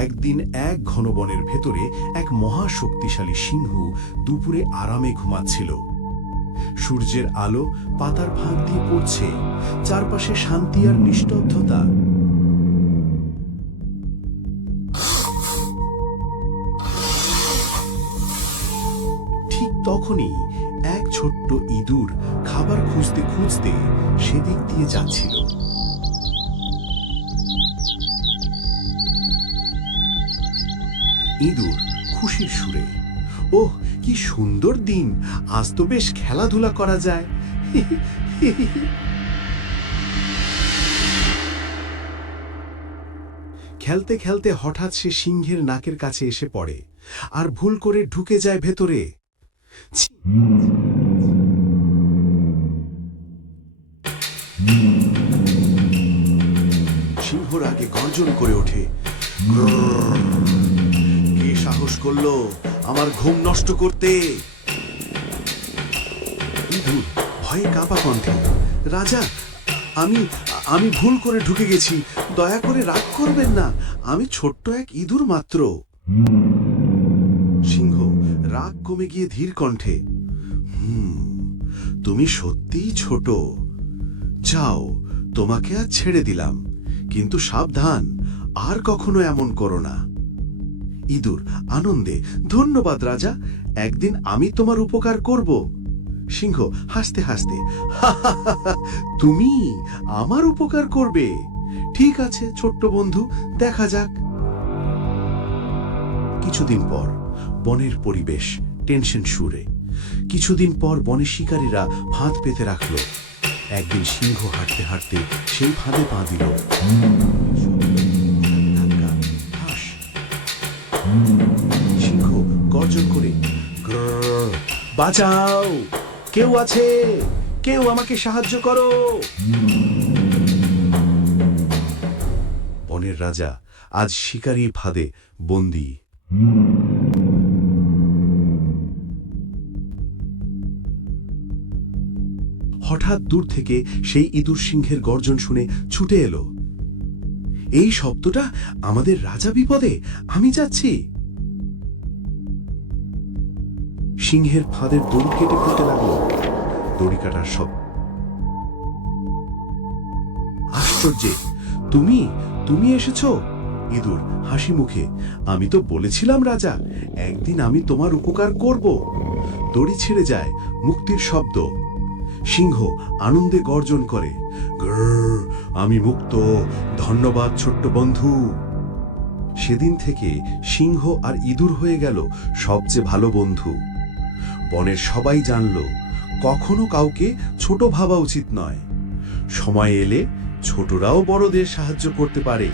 একদিন এক ঘন বনের ভেতরে এক মহাশক্তিশালী সিংহ দুপুরে আরামে ঘুমাচ্ছিল। সূর্যের আলো পাতার ফাঁক দিয়ে পড়ছে, চারপাশে শান্তি আর নিস্তব্ধতা। ঠিক তখনই এক ছোট্ট ইঁদুর খাবার খুঁজতে খুঁজতে সেদিক দিয়ে যাচ্ছিল। ইঁদুর খুশির সুরে, ওহ কি সুন্দর দিন, আজ তো বেশ খেলাধুলা করা যায়। খেলতে খেলতে হঠাৎ সে সিংহের নাকের কাছে এসে পড়ে আর ভুল করে ঢুকে যায় ভেতরে। ছি! সিংহ রাগে গর্জন করে ওঠে, কে সাহস করলো আমার ঘুম নষ্ট করতে? ইঁদুর ভয়ে কাঁপা কণ্ঠে, রাজা, আমি আমি ভুল করে ঢুকে গেছি, দয়া করে রাগ করবেন না, আমি ছোট্ট এক ইঁদুর মাত্র। সিংহ রাগ কমে গিয়ে ধীর কণ্ঠে, তুমি সত্যিই ছোট, যাও, তোমাকে আজ ছেড়ে দিলাম, কিন্তু সাবধান, আর কখনো এমন করো না। ইঁদুর আনন্দে, ধন্যবাদ রাজা, একদিন আমি তোমার উপকার করব। সিংহ হাসতে হাসতে, তুমি আমার উপকার করবে? ঠিক আছে ছোট্ট বন্ধু, দেখা যাক। কিছুদিন পর বনের পরিবেশ টেনশন সুরে। কিছুদিন পর বনের শিকারীরা ফাঁদ পেতে রাখল। একদিন সিংহ হাঁটতে হাঁটতে সেই ফাঁদে পা দিল। সিংহ গর্জন করে, বাঁচাও, কেউ আছে, কেউ আমাকে সাহায্য করো। বনের রাজা আজ শিকারী ফাঁদে বন্দী। হঠাৎ দূর থেকে সেই ইঁদুর সিংহের গর্জন শুনে ছুটে এলো। এই শব্দটা, আমাদের রাজা বিপদে, আমি যাচ্ছি। সিংহের ফাঁদের দড়ি কেটে ফেলতে লাগলো। দড়ি কাটার সব আশ্চর্যে, তুমি তুমি এসেছো? ইঁদুর হাসি মুখে, আমি তো বলেছিলাম রাজা, একদিন আমি তোমার উপকার করব। দড়ি ছেড়ে যায়, মুক্তির শব্দ। সিংহ আনন্দে গর্জন করে, আমি মুক্ত, ধন্যবাদ ছোট্ট বন্ধু। সেদিন থেকে সিংহ আর ইঁদুর হয়ে গেল সবচেয়ে ভালো বন্ধু। বনের সবাই জানল, কখনো কাউকে ছোট ভাবা উচিত নয়। সময় এলে ছোটরাও বড়দের সাহায্য করতে পারে।